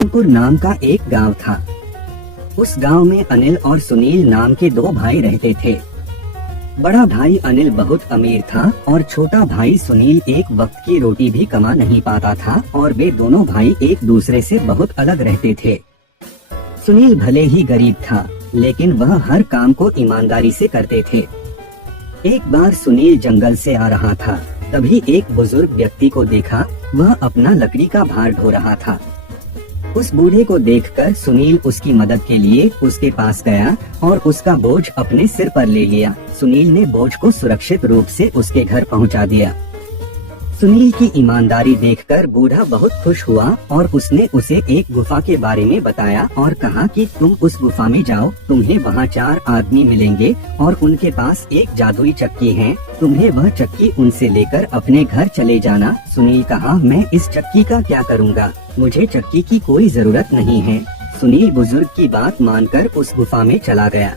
रामपुर नाम का एक गांव था। उस गांव में अनिल और सुनील नाम के दो भाई रहते थे। बड़ा भाई अनिल बहुत अमीर था और छोटा भाई सुनील एक वक्त की रोटी भी कमा नहीं पाता था और वे दोनों भाई एक दूसरे से बहुत अलग रहते थे। सुनील भले ही गरीब था, लेकिन वह हर काम को ईमानदारी से करते थे। एक बार सुनील जंगल से आ रहा था, तभी एक बुजुर्ग व्यक्ति को देखा। वह अपना लकड़ी का भार ढो रहा था। उस बूढ़े को देखकर सुनील उसकी मदद के लिए उसके पास गया और उसका बोझ अपने सिर पर ले लिया। सुनील ने बोझ को सुरक्षित रूप से उसके घर पहुंचा दिया। सुनील की ईमानदारी देखकर बूढ़ा बहुत खुश हुआ और उसने उसे एक गुफा के बारे में बताया और कहा कि तुम उस गुफा में जाओ, तुम्हें वहाँ 4 आदमी मिलेंगे और उनके पास एक जादुई चक्की है, तुम्हें वह चक्की उनसे लेकर अपने घर चले जाना। सुनील कहा, मैं इस चक्की का क्या करूँगा, मुझे चक्की की कोई जरूरत नहीं है। सुनील बुजुर्ग की बात मानकर उस गुफा में चला गया।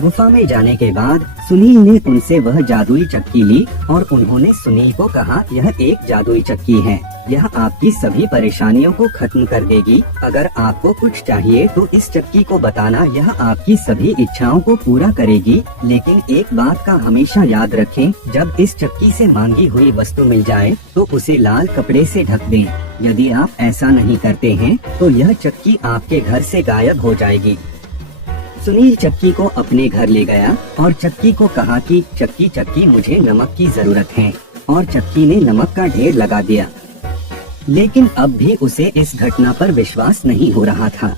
गुफा में जाने के बाद सुनील ने उनसे वह जादुई चक्की ली और उन्होंने सुनील को कहा, यह एक जादुई चक्की है, यह आपकी सभी परेशानियों को खत्म कर देगी। अगर आपको कुछ चाहिए तो इस चक्की को बताना, यह आपकी सभी इच्छाओं को पूरा करेगी। लेकिन एक बात का हमेशा याद रखें, जब इस चक्की से मांगी हुई वस्तु मिल जाए तो उसे लाल कपड़े से ढक दें। यदि आप ऐसा नहीं करते हैं तो यह चक्की आपके घर से गायब हो जाएगी। सुनील चक्की को अपने घर ले गया और चक्की को कहा कि चक्की मुझे नमक की जरूरत है, और चक्की ने नमक का ढेर लगा दिया। लेकिन अब भी उसे इस घटना पर विश्वास नहीं हो रहा था।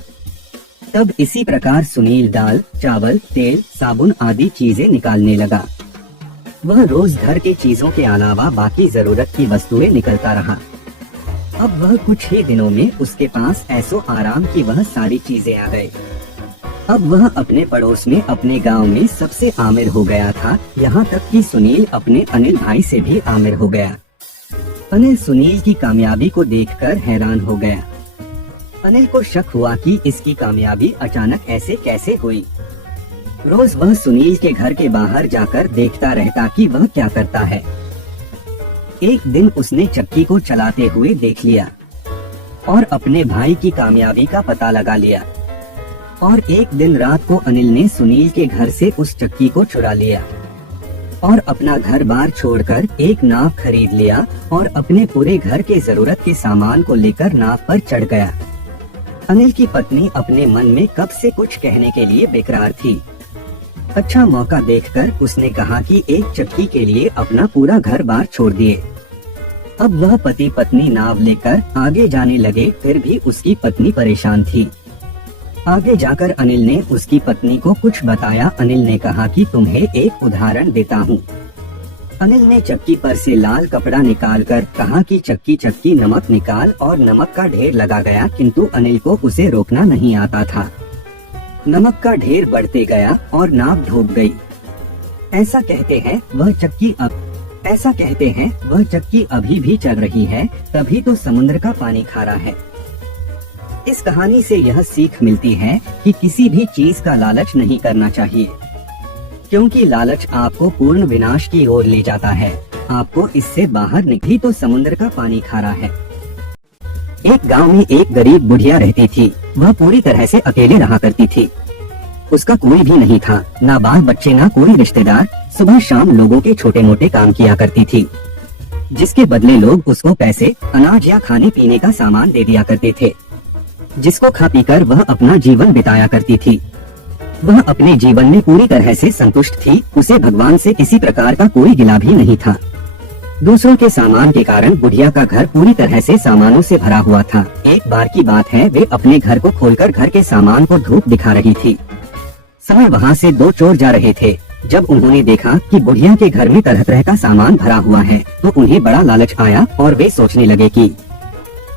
तब इसी प्रकार सुनील दाल, चावल, तेल, साबुन आदि चीजें निकालने लगा। वह रोज घर के चीजों के अलावा बाकी जरूरत की वस्तुएं निकलता रहा। अब वह कुछ ही दिनों में उसके पास ऐसो आराम की वह सारी चीजें आ गए। अब वह अपने पड़ोस में, अपने गांव में सबसे आमिर हो गया था। यहाँ तक कि सुनील अपने अनिल भाई से भी आमिर हो गया। अनिल सुनील की कामयाबी को देखकर हैरान हो गया। अनिल को शक हुआ कि इसकी कामयाबी अचानक ऐसे कैसे हुई। रोज वह सुनील के घर के बाहर जाकर देखता रहता कि वह क्या करता है। एक दिन उसने चक्की को चलाते हुए देख लिया और अपने भाई की कामयाबी का पता लगा लिया। और एक दिन रात को अनिल ने सुनील के घर से उस चक्की को चुरा लिया और अपना घर बार छोड़कर एक नाव खरीद लिया और अपने पूरे घर के जरूरत के सामान को लेकर नाव पर चढ़ गया। अनिल की पत्नी अपने मन में कब से कुछ कहने के लिए बेकरार थी। अच्छा मौका देखकर उसने कहा कि एक चक्की के लिए अपना पूरा घर बार छोड़ दिए। अब वह पति पत्नी नाव लेकर आगे जाने लगे, फिर भी उसकी पत्नी परेशान थी। आगे जाकर अनिल ने उसकी पत्नी को कुछ बताया। अनिल ने कहा कि तुम्हें एक उदाहरण देता हूँ। अनिल ने चक्की पर से लाल कपड़ा निकालकर कहा कि चक्की नमक निकाल, और नमक का ढेर लगा गया, किंतु अनिल को उसे रोकना नहीं आता था। नमक का ढेर बढ़ते गया और नाव डूब गई। ऐसा कहते हैं वह चक्की अभी भी चल रही है, तभी तो समुद्र का पानी खारा है। इस कहानी से यह सीख मिलती है कि किसी भी चीज का लालच नहीं करना चाहिए, क्योंकि लालच आपको पूर्ण विनाश की ओर ले जाता है। आपको इससे बाहर निकली तो समुद्र का पानी खारा है। एक गांव में एक गरीब बुढ़िया रहती थी। वह पूरी तरह से अकेले रहा करती थी। उसका कोई भी नहीं था, ना बाल बच्चे, ना कोई रिश्तेदार। सुबह शाम लोगों के छोटे मोटे काम किया करती थी, जिसके बदले लोग उसको पैसे, अनाज या खाने पीने का सामान दे दिया करते थे, जिसको खा पीकर वह अपना जीवन बिताया करती थी। वह अपने जीवन में पूरी तरह से संतुष्ट थी। उसे भगवान से किसी प्रकार का कोई गिला भी नहीं था। दूसरों के सामान के कारण बुढ़िया का घर पूरी तरह से सामानों से भरा हुआ था। एक बार की बात है, वे अपने घर को खोलकर घर के सामान को धूप दिखा रही थी। समय वहाँ से 2 चोर जा रहे थे। जब उन्होंने देखा कि बुढ़िया के घर में तरह तरह का सामान भरा हुआ है, तो उन्हें बड़ा लालच आया और वे सोचने लगे कि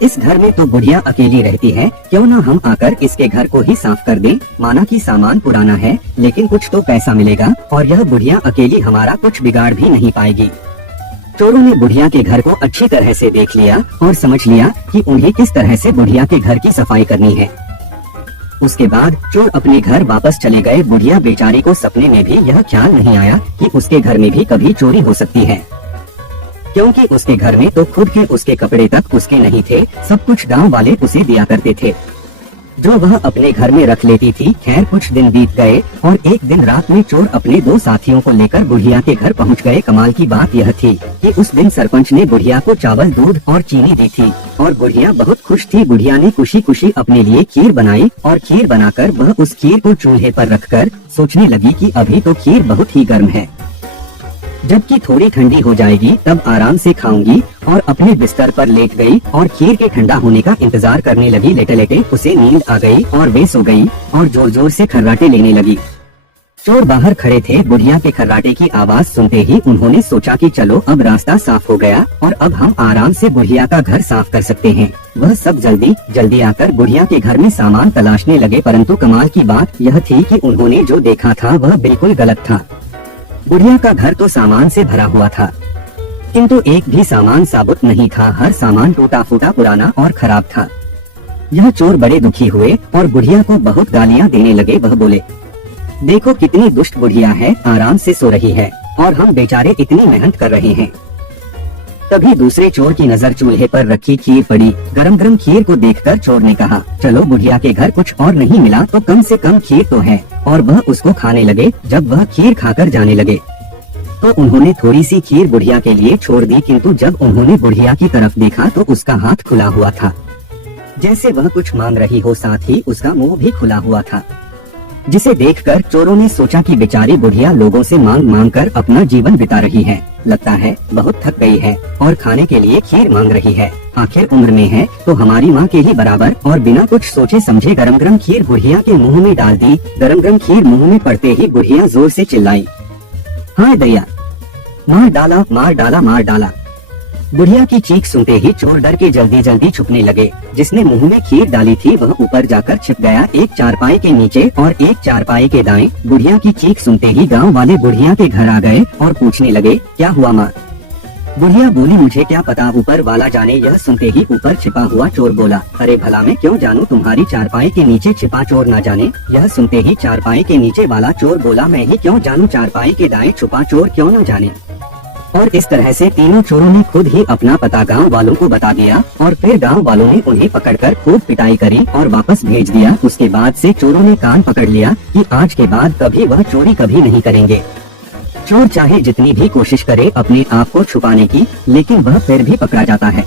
इस घर में तो बुढ़िया अकेली रहती है, क्यों ना हम आकर इसके घर को ही साफ कर दें। माना कि सामान पुराना है, लेकिन कुछ तो पैसा मिलेगा और यह बुढ़िया अकेली हमारा कुछ बिगाड़ भी नहीं पाएगी। चोरों ने बुढ़िया के घर को अच्छी तरह से देख लिया और समझ लिया कि उन्हें किस तरह से बुढ़िया के घर की सफाई करनी है। उसके बाद चोर अपने घर वापस चले गए। बुढ़िया बेचारी को सपने में भी यह ख्याल नहीं आया कि उसके घर में भी कभी चोरी हो सकती है। क्योंकि उसके घर में तो खुद के उसके कपड़े तक उसके नहीं थे, सब कुछ गांव वाले उसे दिया करते थे जो वह अपने घर में रख लेती थी। खैर कुछ दिन बीत गए और एक दिन रात में चोर अपने 2 साथियों को लेकर बुढ़िया के घर पहुंच गए। कमाल की बात यह थी कि उस दिन सरपंच ने बुढ़िया को चावल, दूध और चीनी दी थी और बुढ़िया बहुत खुश थी। बुढ़िया ने खुशी खुशी अपने लिए खीर बनाई और खीर बनाकर वह उस खीर को चूल्हे पर रखकर सोचने लगी कि अभी तो खीर बहुत ही गर्म है, जबकि थोड़ी ठंडी हो जाएगी तब आराम से खाऊंगी, और अपने बिस्तर पर लेट गई और खीर के ठंडा होने का इंतजार करने लगी। लेटे लेटे उसे नींद आ गई और वे सो गई और जोर जोर से खर्राटे लेने लगी। चोर बाहर खड़े थे। बुढ़िया के खर्राटे की आवाज सुनते ही उन्होंने सोचा कि चलो अब रास्ता साफ हो गया और अब हम आराम से बुढ़िया का घर साफ कर सकते हैं। वह सब जल्दी जल्दी आकर बुढ़िया के घर में सामान तलाशने लगे, परंतु कमाल की बात यह थी कि उन्होंने जो देखा था वह बिल्कुल गलत था। बुढ़िया का घर तो सामान से भरा हुआ था, किंतु एक भी सामान साबुत नहीं था। हर सामान टूटा फूटा, पुराना और खराब था। यह चोर बड़े दुखी हुए और बुढ़िया को बहुत गालियां देने लगे। वह बोले, देखो कितनी दुष्ट बुढ़िया है, आराम से सो रही है और हम बेचारे इतनी मेहनत कर रहे हैं। तभी दूसरे चोर की नजर चूल्हे पर रखी खीर पड़ी। गरम गरम खीर को देखकर चोर ने कहा, चलो बुढ़िया के घर कुछ और नहीं मिला तो कम से कम खीर तो है, और वह उसको खाने लगे। जब वह खीर खाकर जाने लगे तो उन्होंने थोड़ी सी खीर बुढ़िया के लिए छोड़ दी, किंतु जब उन्होंने बुढ़िया की तरफ देखा तो उसका हाथ खुला हुआ था, जैसे वह कुछ मांग रही हो। साथ ही उसका मुंह भी खुला हुआ था, जिसे देखकर चोरों ने सोचा कि बेचारी बुढ़िया लोगों से मांग मांग कर अपना जीवन बिता रही है, लगता है बहुत थक गई है और खाने के लिए खीर मांग रही है। आखिर उम्र में है तो हमारी माँ के ही बराबर। और बिना कुछ सोचे समझे गरम गरम खीर बुढ़िया के मुंह में डाल दी। गरम गरम खीर मुंह में पड़ते ही बुढ़िया जोर से चिल्लाई, हाय दया, मार डाला मार डाला मार डाला। बुढ़िया की चीख सुनते ही चोर डर के जल्दी जल्दी छुपने लगे। जिसने मुंह में खीर डाली थी वह ऊपर जाकर छिप गया, एक चारपाई के नीचे और एक चारपाई के दाएं। बुढ़िया की चीख सुनते ही गांव वाले बुढ़िया के घर आ गए और पूछने लगे, क्या हुआ माँ? बुढ़िया बोली, मुझे क्या पता, ऊपर वाला जाने। यह सुनते ही ऊपर छिपा हुआ चोर बोला, अरे भला मैं क्यों जानूं, तुम्हारी चारपाई के नीचे छिपा चोर ना जाने। यह सुनते ही चारपाई के नीचे वाला चोर बोला, मैं ही क्यों जानूं, चारपाई के दाएं छुपा चोर क्यों न जाने। और इस तरह से तीनों चोरों ने खुद ही अपना पता गांव वालों को बता दिया और फिर गांव वालों ने उन्हें पकड़कर खूब पिटाई करी और वापस भेज दिया। उसके बाद से चोरों ने कान पकड़ लिया कि आज के बाद कभी वह चोरी कभी नहीं करेंगे। चोर चाहे जितनी भी कोशिश करे अपने आप को छुपाने की, लेकिन वह फिर भी पकड़ा जाता है।